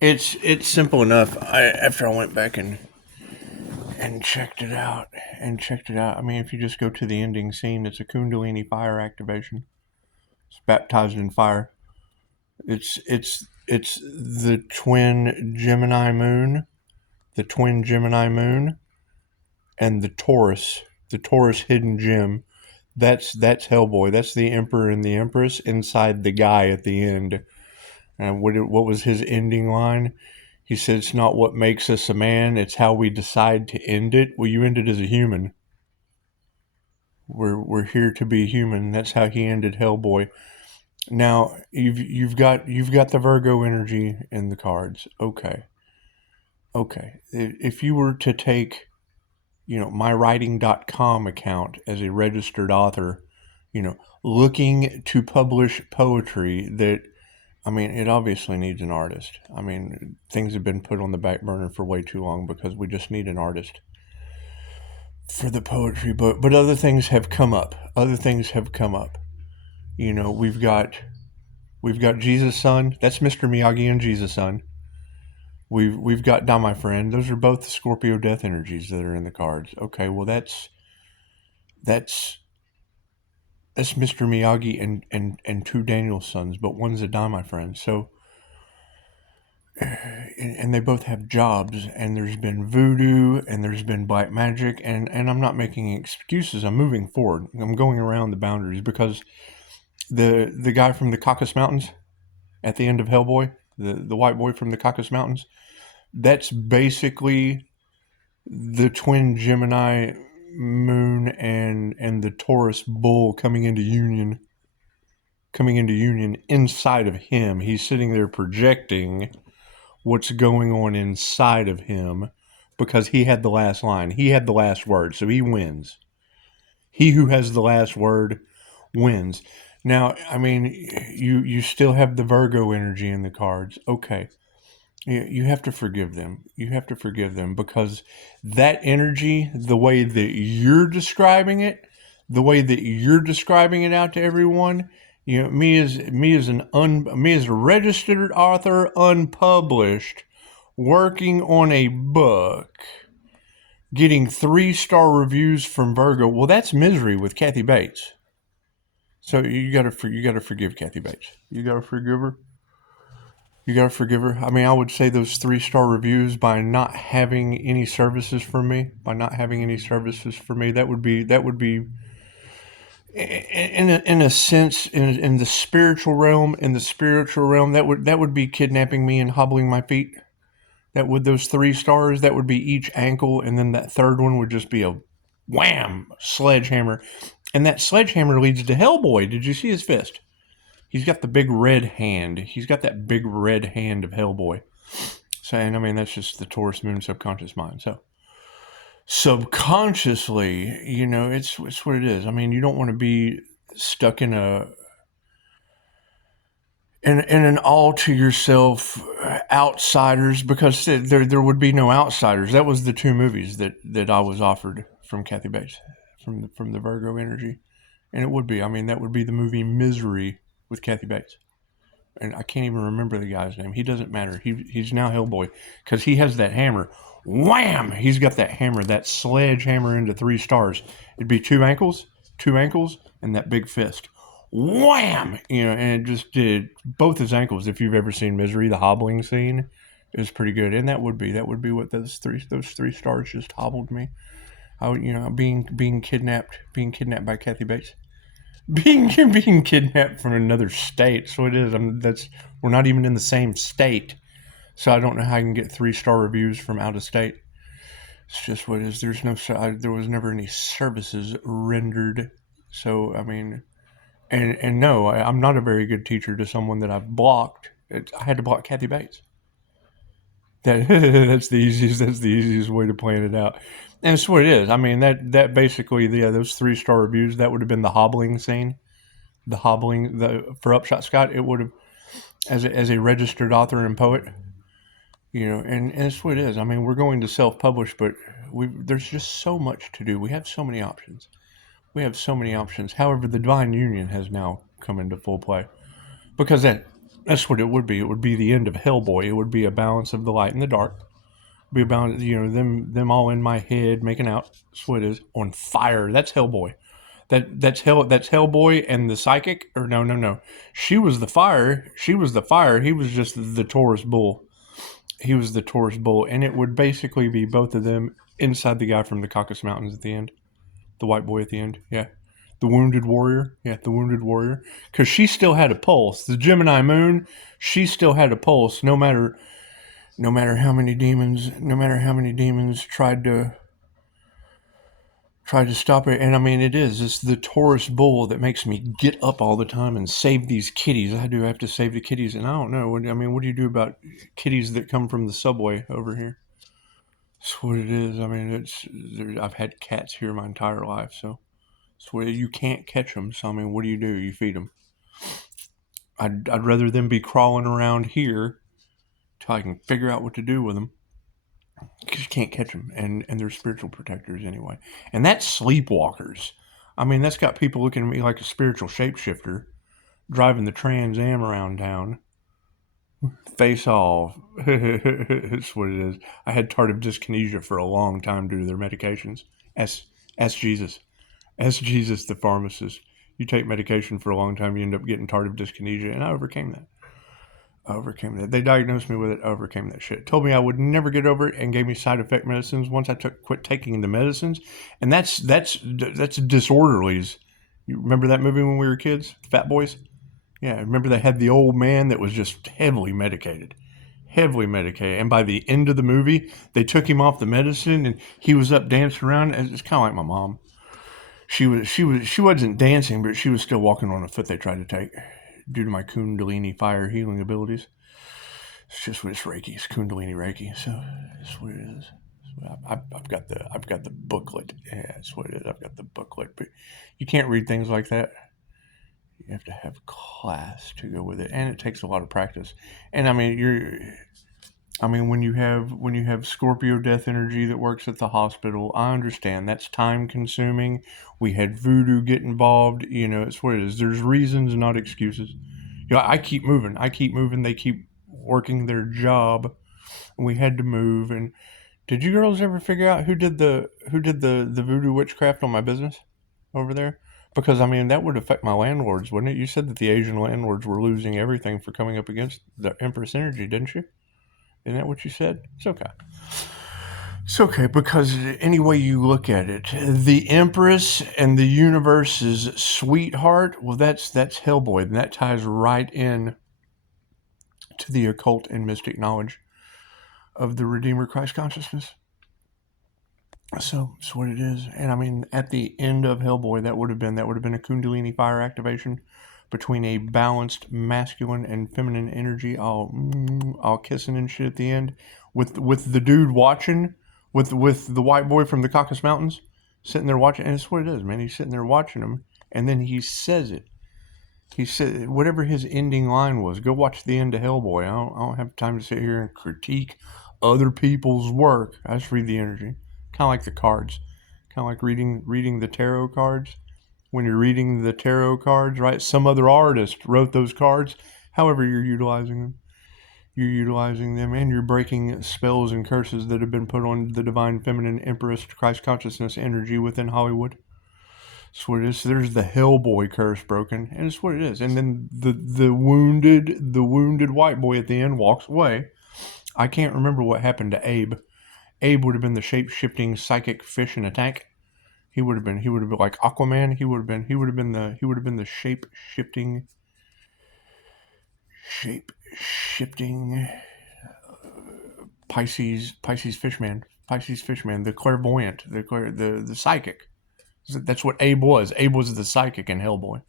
It's simple enough. After I went back and checked it out. I mean, if you just go to the ending scene, it's a Kundalini fire activation. It's baptized in fire. It's the twin Gemini moon, and the Taurus hidden gem. That's Hellboy. That's the Emperor and the Empress inside the guy at the end. And what was his ending line? He said, "It's not what makes us a man; it's how we decide to end it." Well, you end it as a human. We're here to be human. That's how he ended Hellboy. Now you've got the Virgo energy in the cards. Okay. If you were to take mywriting.com account as a registered author, looking to publish poetry that, I mean, it obviously needs an artist. I mean, things have been put on the back burner for way too long because we just need an artist for the poetry. But other things have come up. We've got Jesus Son. That's Mr. Miyagi and Jesus Son. We've got Die My Friend. Those are both the Scorpio death energies that are in the cards. Okay, well that's Mr. Miyagi and two Daniel sons, but one's a Die My Friend. So and they both have jobs, and there's been voodoo and there's been black magic, and I'm not making excuses. I'm moving forward. I'm going around the boundaries because the guy from the Caucasus Mountains at the end of Hellboy, the white boy from the Caucasus Mountains, that's basically the twin Gemini moon and the Taurus bull coming into union inside of him. He's sitting there projecting what's going on inside of him because he had the last line. He had the last word, so he wins. He who has the last word wins. Now, I mean, you still have the Virgo energy in the cards. Okay. You have to forgive them. You have to forgive them because that energy, the way that you're describing it out to everyone, me as a registered author, unpublished, working on a book, getting 3-star reviews from Virgo. Well, that's misery with Kathy Bates. So you gotta forgive Kathy Bates. You gotta forgive her. I mean, I would say those 3-star reviews by not having any services for me. That would be in a sense in the spiritual realm. That would be kidnapping me and hobbling my feet. Those 3 stars, that would be each ankle, and then that third one would just be a wham sledgehammer, and that sledgehammer leads to Hellboy. Did you see his fist? He's got the big red hand. He's got that big red hand of Hellboy. Saying, I mean, that's just the Taurus moon subconscious mind. So subconsciously, it's what it is. I mean, you don't want to be stuck in an all to yourself outsiders, because there would be no outsiders. That was the 2 movies that I was offered from Kathy Bates, from the Virgo energy, and it would be. I mean, that would be the movie Misery with Kathy Bates. And I can't even remember the guy's name. He doesn't matter. He's now Hellboy because he has that hammer. Wham! He's got that hammer, that sledgehammer into 3 stars. It'd be 2 ankles, and that big fist. Wham! And it just did both his ankles. If you've ever seen Misery, the hobbling scene is pretty good. And that would be what those three stars just hobbled me. I would, being kidnapped by Kathy Bates. Being kidnapped from another state, so it is. We're not even in the same state, so I don't know how I can get 3-star reviews from out of state. It's just what it is. There was never any services rendered. So I mean, and no, I'm not a very good teacher to someone that I've blocked. I had to block Kathy Bates. That's the easiest way to plan it out. And it's what it is. I mean, that basically, those 3-star reviews, that would have been the hobbling scene. For Upshotscott, it would have, as a registered author and poet, and it's what it is. I mean, we're going to self-publish, but there's just so much to do. We have so many options. However, the divine union has now come into full play because That's what it would be. It would be the end of Hellboy. It would be a balance of the light and the dark. Be a balance, them all in my head making out. That's what it is. On fire. That's Hellboy. That's Hellboy and the psychic. Or no. She was the fire. She was the fire. He was just the Taurus bull. He was the Taurus bull, and it would basically be both of them inside the guy from the Caucasus Mountains at the end. The white boy at the end. Yeah. The wounded warrior. Yeah, the wounded warrior. Because she still had a pulse. The Gemini moon, she still had a pulse, no matter how many demons tried to stop it. And I mean, it's the Taurus bull that makes me get up all the time and save these kitties. I do have to save the kitties, and I don't know. What do you do about kitties that come from the subway over here? That's what it is. I mean, I've had cats here my entire life, so it's where you can't catch them. So I mean, what do? You feed them. I'd rather them be crawling around here till I can figure out what to do with them. Because you can't catch them, and they're spiritual protectors anyway. And that's sleepwalkers. I mean, that's got people looking at me like a spiritual shapeshifter, driving the Trans Am around town. Face off. That's what it is. I had tardive dyskinesia for a long time due to their medications. Ask Jesus. Ask Jesus, the pharmacist. You take medication for a long time, you end up getting tardive dyskinesia, and I overcame that. They diagnosed me with it. I overcame that shit. Told me I would never get over it, and gave me side effect medicines once I quit taking the medicines. And that's disorderlies. You remember that movie when we were kids, Fat Boys? Yeah, remember they had the old man that was just heavily medicated. And by the end of the movie, they took him off the medicine, and he was up dancing around. It's kind of like my mom. She wasn't dancing, but she was still walking on a foot they tried to take due to my Kundalini Fyre healing abilities. It's just what it's Reiki. It's Kundalini Reiki. So that's what it is. I've got the booklet. Yeah, that's what it is. I've got the booklet, but you can't read things like that. You have to have class to go with it, and it takes a lot of practice. And I mean, when you have Scorpio death energy that works at the hospital, I understand that's time consuming. We had voodoo get involved. It's what it is. There's reasons, not excuses. I keep moving. They keep working their job, and we had to move. And did you girls ever figure out who did the voodoo witchcraft on my business over there? Because I mean, that would affect my landlords, wouldn't it? You said that the Asian landlords were losing everything for coming up against the Empress energy, didn't you? Isn't that what you said? It's okay. It's okay, because any way you look at it, the Empress and the universe's sweetheart, well, that's Hellboy, and that ties right in to the occult and mystic knowledge of the Redeemer Christ consciousness. So that's what it is. And I mean, at the end of Hellboy, that would have been a Kundalini Fyre activation between a balanced masculine and feminine energy, all kissing and shit at the end, with the dude watching, with the white boy from the Caucasus Mountains sitting there watching. And it's what it is, man. He's sitting there watching him, and then he says it. He said whatever his ending line was. Go watch the end of Hellboy. I don't have time to sit here and critique other people's work. I just read the energy, kind of like the cards, kind of like reading the tarot cards. When you're reading the tarot cards, right? Some other artist wrote those cards. However, you're utilizing them. And you're breaking spells and curses that have been put on the divine feminine Empress Christ consciousness energy within Hollywood. That's what it is. So there's the Hellboy curse broken, and it's what it is. And then the wounded white boy at the end walks away. I can't remember what happened to Abe. Abe would have been the shape-shifting psychic fish in a tank. He would have been like Aquaman. He would have been the shape-shifting Pisces fishman, the clairvoyant, the psychic. That's what Abe was. Abe was the psychic in Hellboy.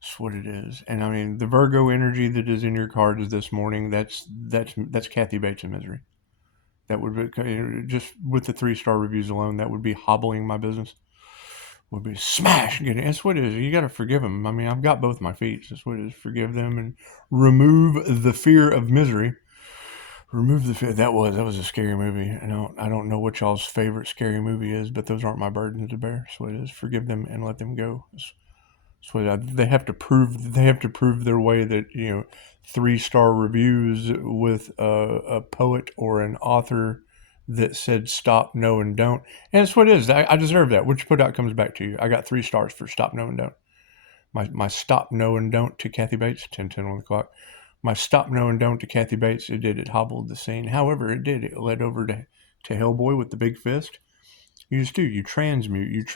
That's what it is. And I mean, the Virgo energy that is in your cards this morning, that's Kathy Bates in misery. That would be, just with the 3-star reviews alone, that would be hobbling my business. Would be smash. That's what it is. You got to forgive them. I mean, I've got both my feet. That's what it is. Forgive them and remove the fear of misery. Remove the fear. That was a scary movie. I don't know what y'all's favorite scary movie is, but those aren't my burdens to bear. That's what it is. Forgive them and let them go. That's So they have to prove their way that 3-star reviews with a poet or an author that said stop, no, and don't. And that's what it is. I deserve that. What you put out comes back to you. I got 3 stars for stop, no, and don't. My stop, no, and don't to Kathy Bates, 10:10 on the clock. My stop, no, and don't to Kathy Bates, it hobbled the scene. However, it led over to Hellboy with the big fist. You just do. You transmute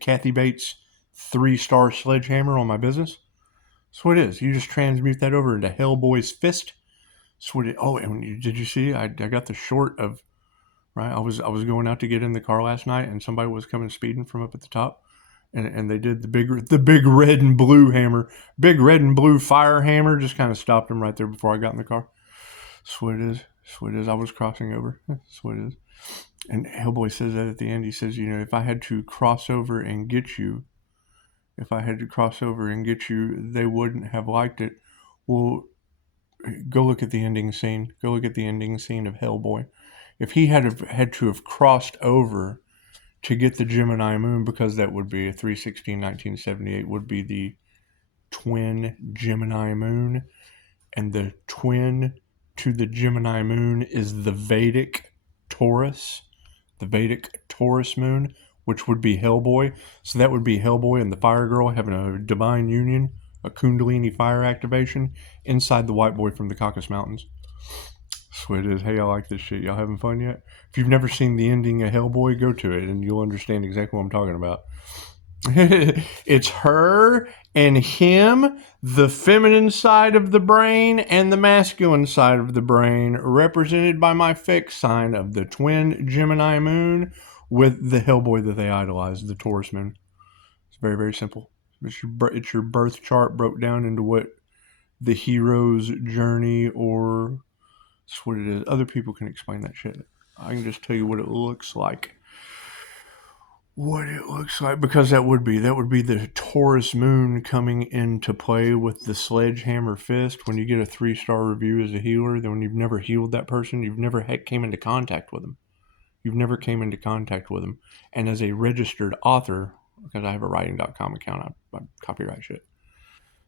Kathy Bates' 3-star sledgehammer on my business. That's what it is. You just transmute that over into Hellboy's fist. That's what it. Oh, and did you see? I got the short of right. I was going out to get in the car last night, and somebody was coming speeding from up at the top, and they did the big red and blue hammer, big red and blue fire hammer. Just kind of stopped him right there before I got in the car. That's what it is. That's what it is. I was crossing over. That's what it is. And Hellboy says that at the end. He says, if I had to cross over and get you, they wouldn't have liked it. Well, go look at the ending scene. Go look at the ending scene of Hellboy. If he had to have crossed over to get the Gemini moon, because that would be a 3/16/1978, would be the twin Gemini moon. And the twin to the Gemini moon is the Vedic Taurus moon, which would be Hellboy. So that would be Hellboy and the Fire Girl having a divine union, a Kundalini fire activation inside the white boy from the Caucasus Mountains. That's what it is. Hey, I like this shit. Y'all having fun yet? If you've never seen the ending of Hellboy, go to it and you'll understand exactly what I'm talking about. It's her and him, the feminine side of the brain and the masculine side of the brain, represented by my fixed sign of the twin Gemini moon with the Hellboy that they idolize, the Taurus moon. It's very, very simple. It's your birth chart broke down into what the hero's journey, or that's what it is. Other people can explain that shit. I can just tell you what it looks like. Because that would be the Taurus moon coming into play with the sledgehammer fist. When you get a 3-star review as a healer, then when you've never healed that person, you've never came into contact with them. And as a registered author, because I have a writing.com account, I copyright shit.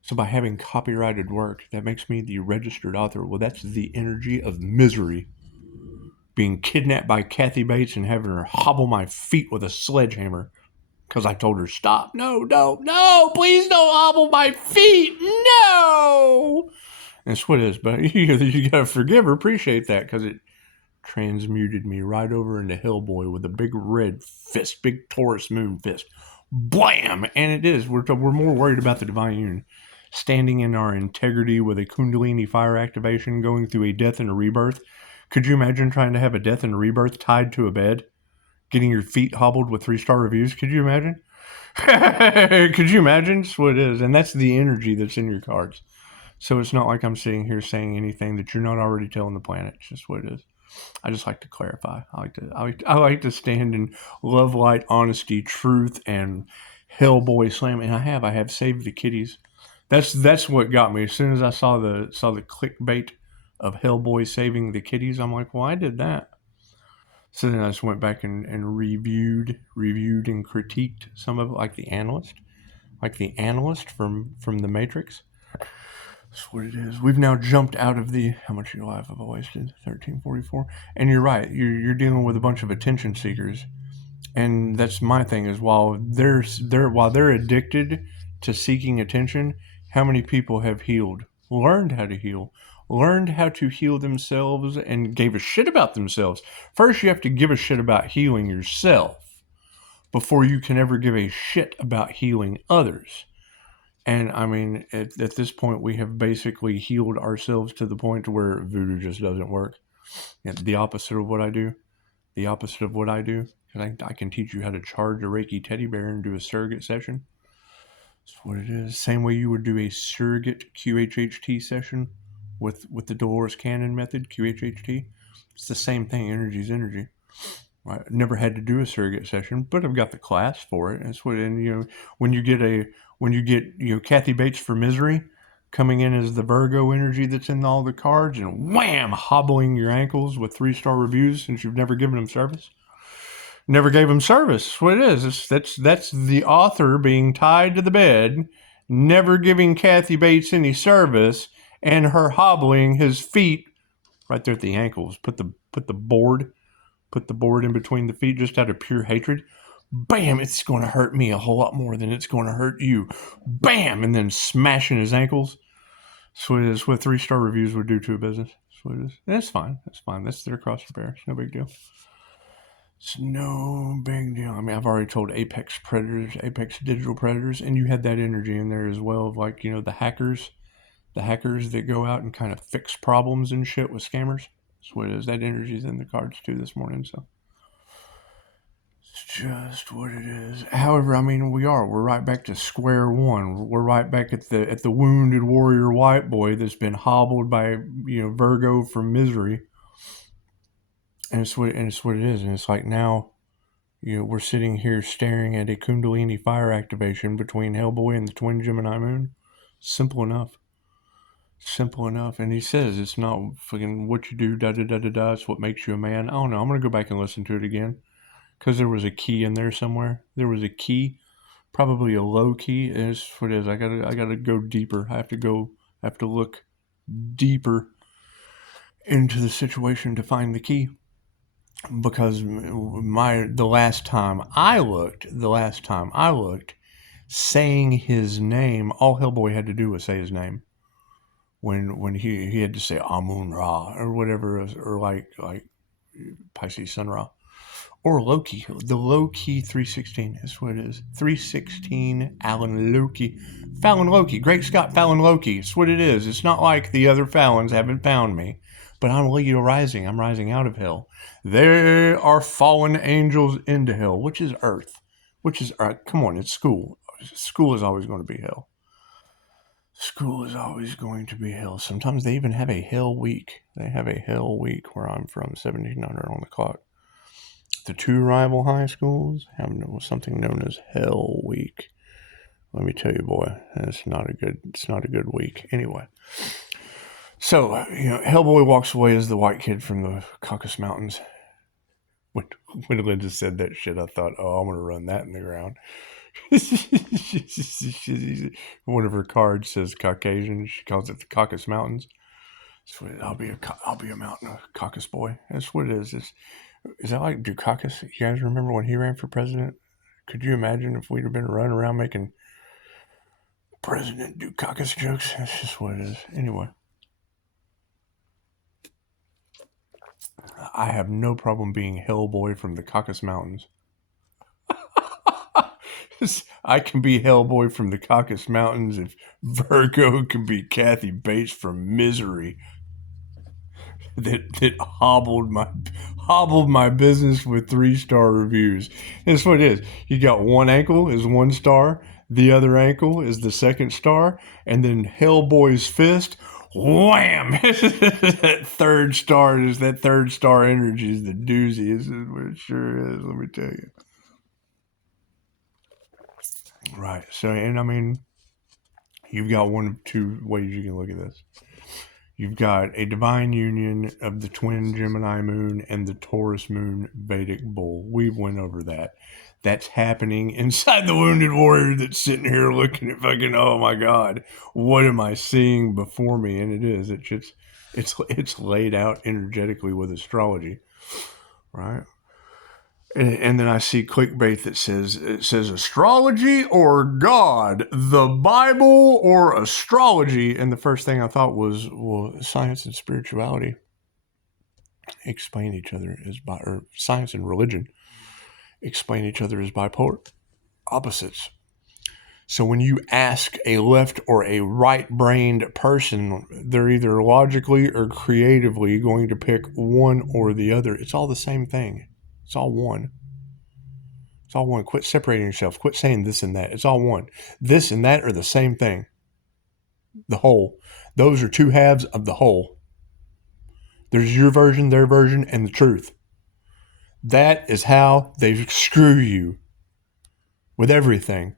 So by having copyrighted work, that makes me the registered author. Well, that's the energy of misery. Being kidnapped by Kathy Bates and having her hobble my feet with a sledgehammer because I told her, stop, no, please don't hobble my feet, no. That's what it is, but you got to forgive her, appreciate that, because it transmuted me right over into Hellboy with a big red fist, big Taurus moon fist. Blam! And it is. We're more worried about the divine union. Standing in our integrity with a Kundalini fire activation, going through a death and a rebirth. Could you imagine trying to have a death and a rebirth tied to a bed? Getting your feet hobbled with 3-star reviews? Could you imagine? Could you imagine? That's what it is. And that's the energy that's in your cards. So it's not like I'm sitting here saying anything that you're not already telling the planet. It's just what it is. I just like to clarify. I like to stand in love, light, honesty, truth, and Hellboy slam. And I have saved the kitties. That's what got me. As soon as I saw the clickbait of Hellboy saving the kitties, I'm like, well, I did that. So then I just went back and reviewed and critiqued some of it, like the analyst from the Matrix. That's what it is. We've now jumped out of the, how much of your life have I wasted? 1344. And you're right. You're dealing with a bunch of attention seekers, and that's my thing. Is while they're addicted to seeking attention, how many people have learned how to heal themselves, and gave a shit about themselves? First, you have to give a shit about healing yourself before you can ever give a shit about healing others. And I mean, at this point, we have basically healed ourselves to the point to where voodoo just doesn't work. The opposite of what I do. Because I can teach you how to charge a Reiki teddy bear and do a surrogate session. That's what it is. Same way you would do a surrogate QHHT session with the Dolores Cannon method, QHHT. It's the same thing. Energy is energy. I never had to do a surrogate session, but I've got the class for it. That's what, and when you get Kathy Bates for misery coming in as the Virgo energy that's in all the cards, and wham, hobbling your ankles with 3-star reviews since you've never given them service. Never gave them service. That's what it is. That's the author being tied to the bed never giving Kathy Bates any service, and her hobbling his feet right there at the ankles. Put the board in between the feet just out of pure hatred. Bam! It's going to hurt me a whole lot more than it's going to hurt you. Bam! And then smashing his ankles. That's what it is. What 3-star reviews would do to a business. That's what it is. That's fine. That's fine. That's their cross to bear. It's no big deal. It's no big deal. I mean, I've already told apex digital predators, and you had that energy in there as well of, like, you know, the hackers that go out and kind of fix problems and shit with scammers. That's what it is. That energy's in the cards too this morning, so it's just what it is. However, I mean, we're right back to square one. We're right back at the wounded warrior white boy that's been hobbled by, you know, Virgo from misery. And it's what it is. And it's like, now, you know, we're sitting here staring at a Kundalini fire activation between Hellboy and the twin Gemini moon. Simple enough. And he says it's not fucking what you do, da-da-da-da-da. It's what makes you a man. I don't know. I'm going to go back and listen to it again, because there was a key in there somewhere. There was a key, probably a low key. And it's what it is. I gotta go deeper. I have to look deeper into the situation to find the key. Because the last time I looked, saying his name, all Hellboy had to do was say his name. When he had to say Amun Ra or whatever, or like Pisces Sun Ra, or Loki, the Loki 316 is what it is. 316 Fallon Loki, Great Scott Fallon Loki. It's what it is. It's not like the other Fallons haven't found me, but I'm Leo rising. I'm rising out of hell. There are fallen angels into hell, which is Earth, come on, it's school. School is always going to be hell. School is always going to be hell. Sometimes they even have a hell week. They have a hell week where I'm from, 1700 on the clock. The 2 rival high schools have something known as Hell Week. Let me tell you, boy, it's not a good week. Anyway, so, you know, Hellboy walks away as the white kid from the Caucasus Mountains. When Linda said that shit, I thought, oh, I'm going to run that in the ground. One of her cards says Caucasian. She calls it the Caucasus Mountains. So I'll be a mountain Caucasus boy. That's what it is. Is that like Dukakis? You guys remember when he ran for president? Could you imagine if we'd have been running around making President Dukakis jokes? That's just what it is. Anyway, I have no problem being Hellboy from the Caucasus Mountains. I can be Hellboy from the Caucasus Mountains if Virgo can be Kathy Bates from misery. That hobbled my business with 3-star reviews. That's what it is. You got one ankle is 1 star, the other ankle is the 2nd star, and then Hellboy's fist, wham! That 3rd star energy is the doozy. This is what it sure is. Let me tell you. Right. So, and I mean, you've got one of 2 ways you can look at this. You've got a divine union of the twin Gemini moon and the Taurus moon Vedic bull. We went over that. That's happening inside the wounded warrior that's sitting here looking at fucking, oh my God, what am I seeing before me? And it is. It's laid out energetically with astrology, right? And then I see clickbait that says astrology or God, the Bible or astrology. And the first thing I thought was, well, science and spirituality explain each other or science and religion explain each other as bipolar opposites. So when you ask a left or a right-brained person, they're either logically or creatively going to pick one or the other. It's all the same thing. It's all one. It's all one. Quit separating yourself. Quit saying this and that. It's all one. This and that are the same thing. The whole. Those are 2 halves of the whole. There's your version, their version, and the truth. That is how they screw you with everything.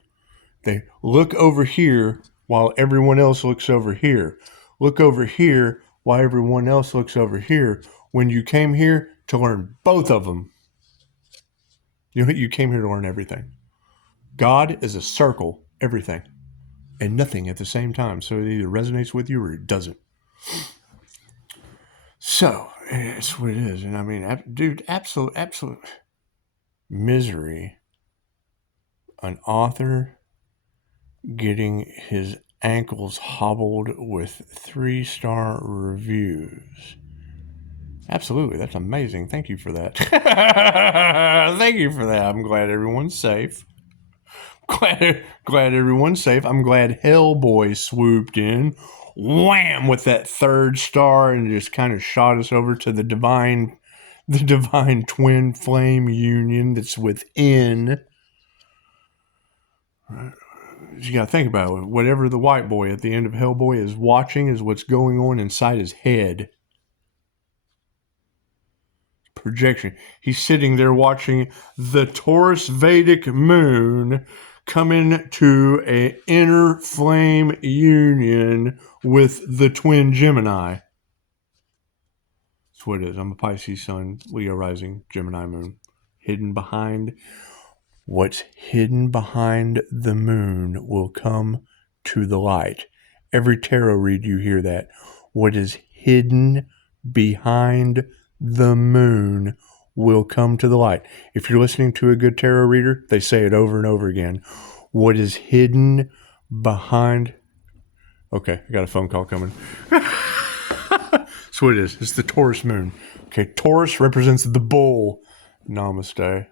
They look over here while everyone else looks over here. Look over here while everyone else looks over here. When you came here to learn both of them. You came here to learn everything. God is a circle, everything. and nothing at the same time. So it either resonates with you or it doesn't. So it's what it is. And I mean, dude, absolute misery. An author getting his ankles hobbled with 3-star reviews. Absolutely. That's amazing. Thank you for that. Thank you for that. I'm glad everyone's safe. Glad everyone's safe. I'm glad Hellboy swooped in, wham, with that 3rd star and just kind of shot us over to the divine twin flame union that's within. You got to think about it. Whatever the white boy at the end of Hellboy is watching is what's going on inside his head. Projection. He's sitting there watching the Taurus Vedic moon come into an inner flame union with the twin Gemini. That's what it is. I'm a Pisces sun, Leo rising, Gemini moon. What's hidden behind the moon will come to the light. Every tarot read, you hear that. What is hidden behind the moon will come to the light. If you're listening to a good tarot reader, they say it over and over again. What is hidden behind... Okay, I got a phone call coming. That's what it is. It's the Taurus moon. Okay, Taurus represents the bull. Namaste.